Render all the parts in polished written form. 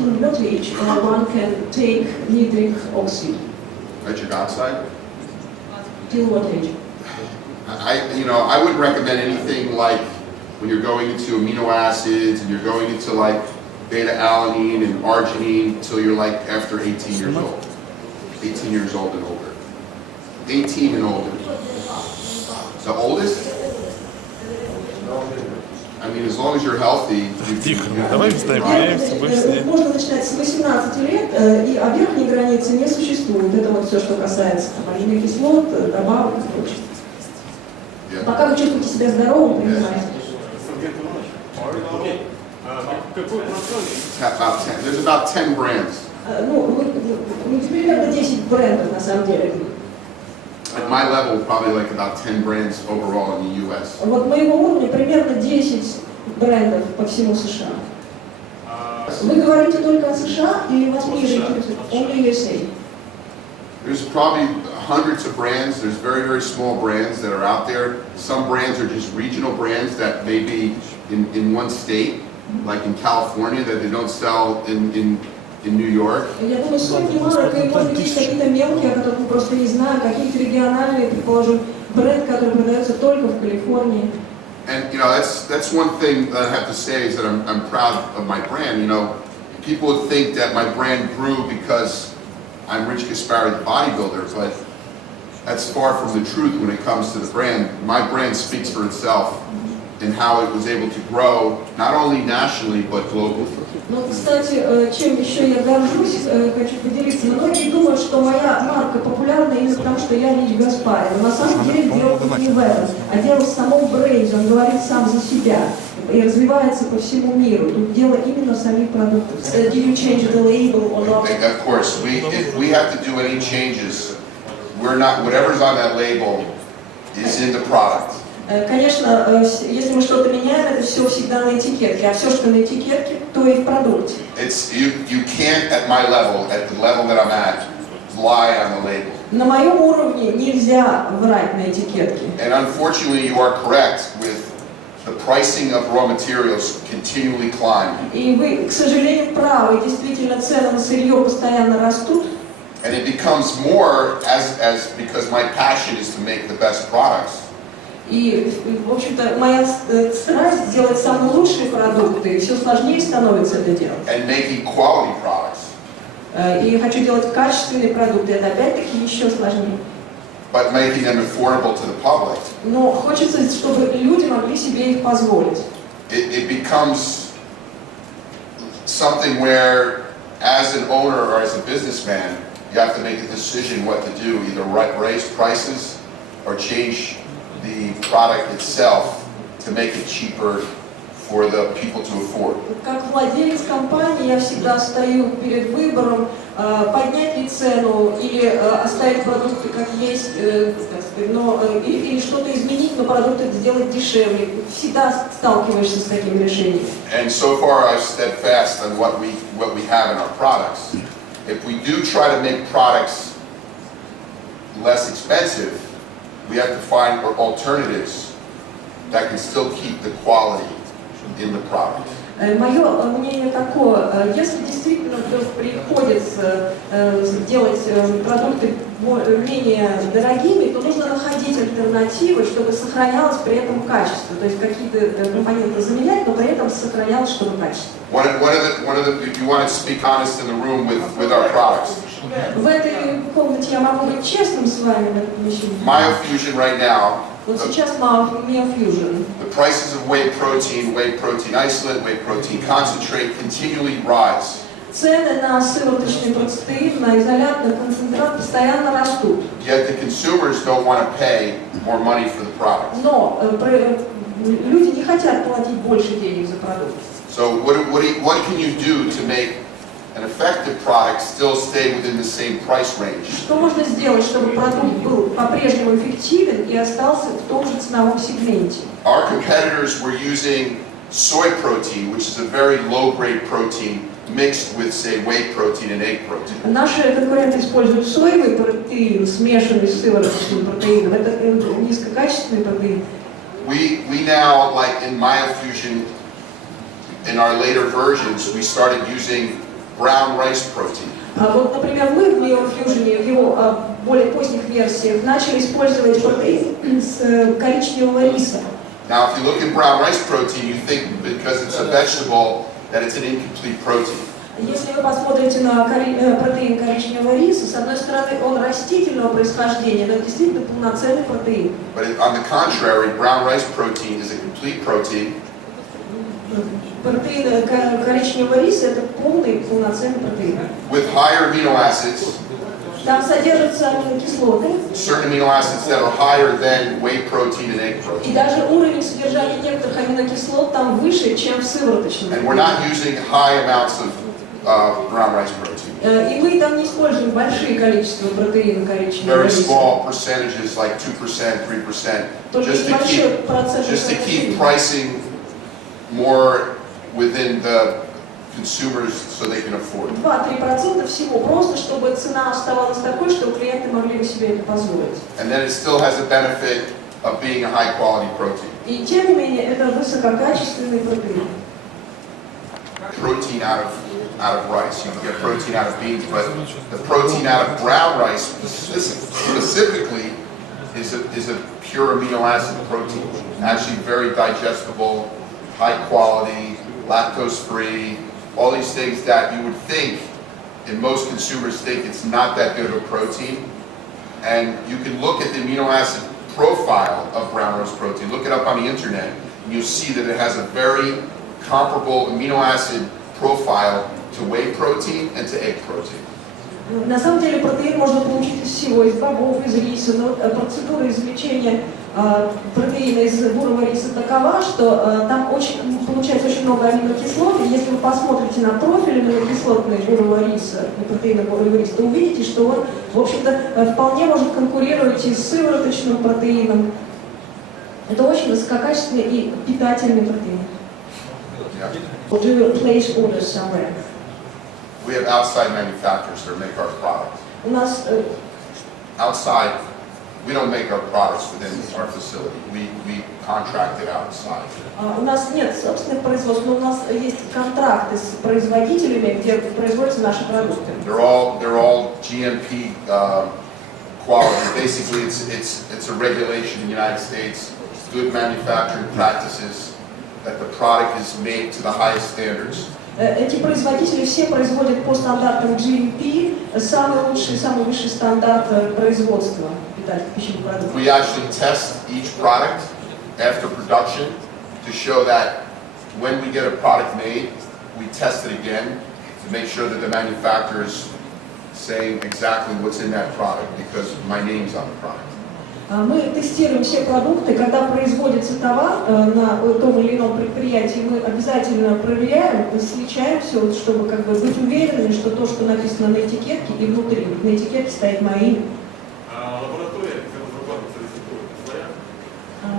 which one can take nitric oxide. Nitric oxide? Till what age? I wouldn't recommend anything like when you're going into amino acids and you're going into like beta-alanine and arginine until you're like after 18 years old. 18 years old and older. 18 and older. The oldest? I mean, as long as you're healthy. Тихо, давай вставляемся, будем Можно начинать с 18 лет, и о верхней границе не существует. Это вот все, что касается аминокислот, добавок и прочего. Пока вы чувствуете себя здоровым, принимайте. There's about 10 brands. Примерно 10 брендов на самом деле. At my level, probably like about 10 brands overall in the US. Вот моего уровня примерно 10 брендов по всему США. Вы говорите только о США или вас мир интересует? Only USA. There's probably hundreds of brands. There's very, very small brands that are out there. Some brands are just regional brands that may be in one state, like in California, that they don't sell in New York. Я думаю, сотни марок, и может быть есть какие-то мелкие, о которых мы просто не знаем, какие-то региональные, предположим, бренд, который продается только в Калифорнии. And that's one thing that I have to say is that I'm proud of my brand. People would think that my brand grew because I'm Rich Gaspari, the bodybuilder, but that's far from the truth when it comes to the brand. My brand speaks for itself and how it was able to grow, not only nationally, but globally. Ну, кстати, чем еще я горжусь, хочу поделиться. Многие думают, что моя марка популярна именно потому, что я Рич Гаспари. Но на самом деле дело не в этом, а дело в самом бренде. Он говорит сам за себя и развивается по всему миру. Тут дело именно в самих продуктах. Did you change the label or not? Of course, if we have to do any changes, we're not, whatever's on that label is in the product. Конечно, если мы что-то меняем, это все всегда на этикетке, а все, что на этикетке, то и в продукте. You can't at my level, at the level that I'm at, lie on the label. На моем уровне нельзя врать на этикетке. And unfortunately, you are correct with the pricing of raw materials continually climb. И вы, к сожалению, правы, действительно цены на сырье постоянно растут. And it becomes more as because my passion is to make the best products. И, в общем-то, моя страсть сделать самые лучшие продукты, и все сложнее становится это делать. And making quality products. И я хочу делать качественные продукты, это опять-таки еще сложнее. But making them affordable to the public. Но хочется, чтобы люди могли себе их позволить. It becomes something where, as an owner or as a businessman, you have to make a decision what to do, either raise prices or change the product itself to make it cheaper for the people to afford. Как владелец компании я всегда стою перед выбором, поднять ли цену или оставить продукты как есть, но или что-то изменить, но продукты сделать дешевле. Всегда сталкиваешься с таким решением. And so far I've steadfast on what we have in our products. If we do try to make products less expensive, we have to find alternatives that can still keep the quality in the product. Мое мнение такое, если действительно вдруг приходится делать продукты менее дорогими, то нужно находить альтернативы, чтобы сохранялось при этом качество. То есть какие-то компоненты заменять, но при этом сохранялось, чтобы качество. You want to speak honest in the room with our products. В этой комнате я могу быть честным с вами в этом помещении. Myofusion right now. Вот сейчас Myofusion. The prices of whey protein isolate, whey protein concentrate continually rise. Цены на сывороточный протеин, на изолятный концентрат постоянно растут. Yet the consumers don't want to pay more money for the product. Но люди не хотят платить больше денег за продукт. So what can you do to make an effective product still stay within the same price range? Что можно сделать, чтобы продукт был по-прежнему эффективен и остался в том же ценовом сегменте? Our competitors were using soy protein, which is a very low-grade protein, mixed with, say, whey protein and egg protein. Наши конкуренты используют соевый протеин, смешанный с сывороточным протеином. Это низкокачественный протеин. We now, like in Myofusion, in our later versions, we started using brown rice protein. Вот, например, мы в биофьюжене, в его более поздних версиях, начали использовать протеин с коричневого риса. Now, if you look at brown rice protein, you think because it's a vegetable that it's an incomplete protein. Если вы посмотрите на протеин коричневого риса, с одной стороны, он растительного происхождения, но это действительно полноценный протеин. But on the contrary, brown rice protein is a complete protein. Протеин коричневого риса – это полный, полноценный протеин. With higher amino acids, Там содержатся аминокислоты, certain amino acids that are higher than whey protein and egg и protein. даже уровень содержания некоторых аминокислот там выше, чем в сывороточном. And we're not using high amounts of brown rice protein. И мы там не используем большие количества протеина коричневого Very риса. small percentages, like 2%, 3%, Только just небольшой процент to keep pricing more within the consumers so they can afford it. 2-3% всего, просто чтобы цена оставалась такой, чтобы клиенты могли бы себе это позволить. And then it still has the benefit of being a high quality protein. И тем не менее, это высококачественный протеин. Protein out of rice. You can get protein out of beans, but the protein out of brown rice specifically is a pure amino acid protein. Actually very digestible, high quality, lactose free, all these things that you would think, and most consumers think it's not that good of a protein. And you can look at the amino acid profile of brown rice protein, look it up on the internet, and you'll see that it has a very comparable amino acid profile to whey protein and to egg protein. На самом деле протеин можно получить из всего, из бобов, из риса, но процедура извлечения протеина из бурого риса такова, что там получается очень много аминокислот, и если вы посмотрите на профиль аминокислотный бурого риса, протеина бурого риса, то увидите, что он, в общем-то, вполне может конкурировать и с сывороточным протеином. Это очень высококачественный и питательный протеин. Or do you place orders somewhere? We have outside manufacturers that make our products. У нас Outside, we don't make our products within our facility. We contract it outside. у нас нет собственных производств, но у нас есть контракты с производителями, где производятся наши продукты. They're all GMP quality. Basically, it's a regulation in the United States, good manufacturing practices, that the product is made to the highest standards. Эти производители все производят по стандартам GMP, самый лучший, самый высший стандарт производства пищевых продуктов. We actually test each product after production to show that when we get a product made, we test it again to make sure that the manufacturer is saying exactly what's in that product because my name's on the product. Мы тестируем все продукты, когда производится товар на том или ином предприятии, мы обязательно проверяем, сличаем все, чтобы как бы быть уверенными, что то, что написано на этикетке и внутри, на этикетке стоит мое имя. Лаборатория, где разрабатывается рецептура, своя?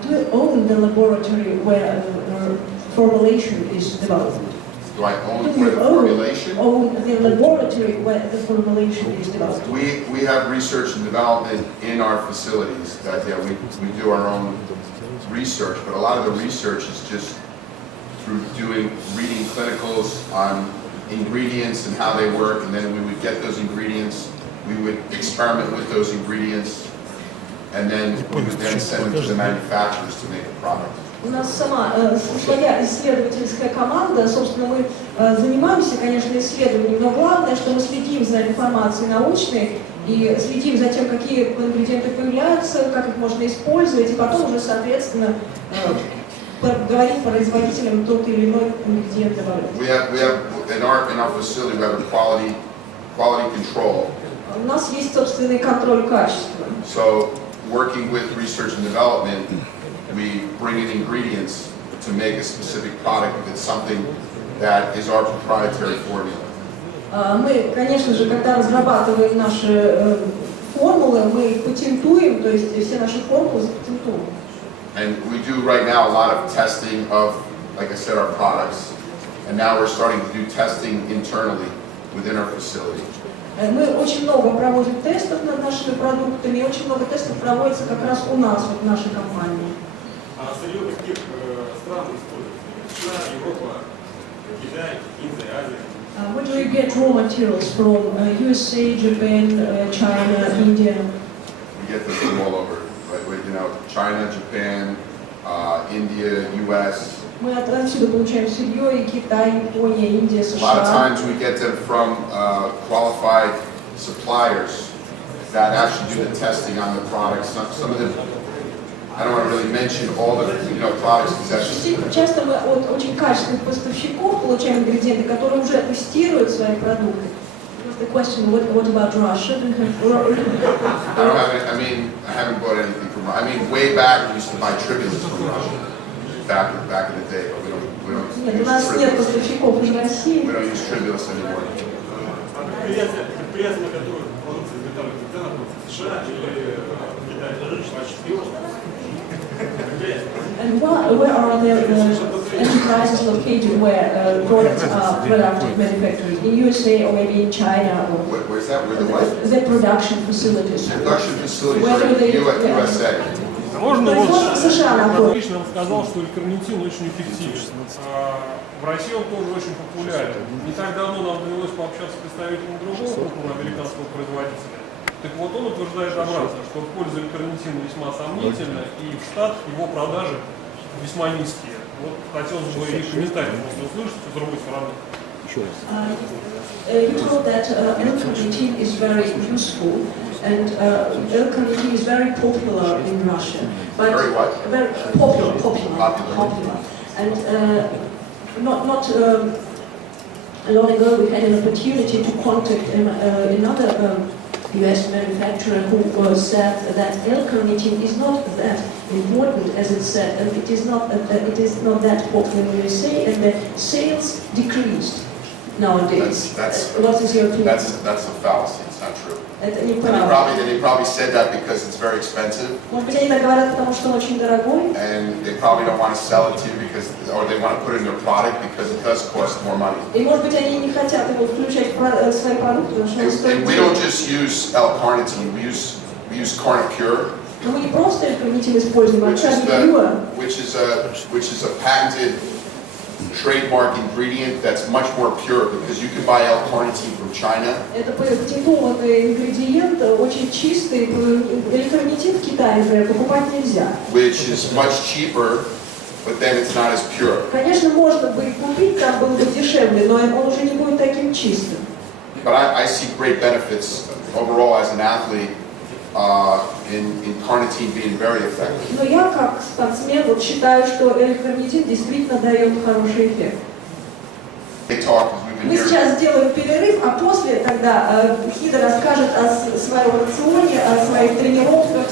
Do you own the laboratory where formulation is developed? Do I own Do where you the formulation? own the laboratory where the formulation is developed? We have research and development in our facilities that we do our own research, but a lot of the research is just through reading clinicals on ingredients and how they work, and then we would get those ingredients, we would experiment with those ingredients, and then we would then send them to the manufacturers to make a product. У нас своя исследовательская команда, собственно, мы занимаемся, конечно, исследованием, но главное, что мы следим за информацией научной и следим за тем, какие ингредиенты появляются, как их можно использовать, и потом уже, соответственно, говорим производителям тот или иной ингредиент добавлять. We have in our facility we have a quality control. У нас есть собственный контроль качества. So working with research and development, we bring in ingredients to make a specific product if it's something that is our proprietary formula. Мы, конечно же, когда разрабатываем наши формулы, мы их патентуем, то есть все наши формулы запатентуем. And we do right now a lot of testing of, like I said, our products. And now we're starting to do testing internally within our facility. Мы очень много проводим тестов над нашими продуктами, и очень много тестов проводится как раз у нас, вот в нашей компании. А сырье каких стран используется? США, Европа, Китай, Индия, Азия? Where do you get raw materials from? USA, Japan, China, India? We get them from all over, like, you know, China, Japan, India, US. Мы отсюда получаем сырье, и Китай, Япония, Индия, A lot of США. times we get them from qualified suppliers that actually do the testing on the products. Some of them, I don't want to really mention all the, you know, products because that's Часто мы от очень качественных поставщиков получаем ингредиенты, которые уже тестируют свои продукты. The question, what about Russia? I don't have any, I mean, I haven't bought anything from Russia. I mean, way back we used to buy tribulus from Russia. Back in the day, but we don't Нет, у use нас нет tribulus. поставщиков из России. We don't use tribulus anymore. Предприятия, на которых продукция изготавливается, где находятся? В США или в Китае? And where are the enterprises located where products are manufactured? In USA or maybe in China? Or Where's that? Where the what? the production facilities? Production facilities Where are do they- in USA. Можно вот... Производство в США находится. Лично он сказал, что элькарнитин очень эффективен. В России он тоже очень популярен. Не так давно нам довелось пообщаться с представителем другого крупного американского производителя. Так вот, он утверждает обратно, что польза элькарнитина весьма сомнительна, и в Штатах его продажи весьма низкие. Вот хотелось бы и комментарий просто услышать с другой стороны. You told that L-carnitine is very useful, and L-carnitine is very popular in Russia. But Very what? Very popular. And not long ago we had an opportunity to contact another US manufacturer who said that L-carnitine is not that important as it said, and it is not that popular in USA, and the sales decreased nowadays. What is your opinion? That's a fallacy. It's not true. Это And неправда. they probably said that because it's very expensive, Может быть, они так говорят, потому что он очень дорогой? and they probably don't want to sell it to you because, or they want to put it in their product because it does cost more money. И может быть, они не хотят его включать в свои продукты, потому что он стоит And we don't денег. just use L-carnitine. We use Carnipure, Но мы не просто элькарнитин используем, а which is Carnipure. which is a patented trademark ingredient that's much more pure because you can buy L-carnitine from China. Это патентованный ингредиент, очень чистый. Элькарнитин в Китае, например, покупать нельзя. Which is much cheaper, but then it's not as pure. Конечно, можно бы и купить, там было бы дешевле, но он уже не будет таким чистым. But I see great benefits overall as an athlete in carnitine being very effective. Но я, как спортсмен, вот считаю, что элькарнитин действительно дает хороший эффект. They talk, because we've been Мы here. сейчас сделаем перерыв, а после тогда Хида расскажет о своем рационе, о своих тренировках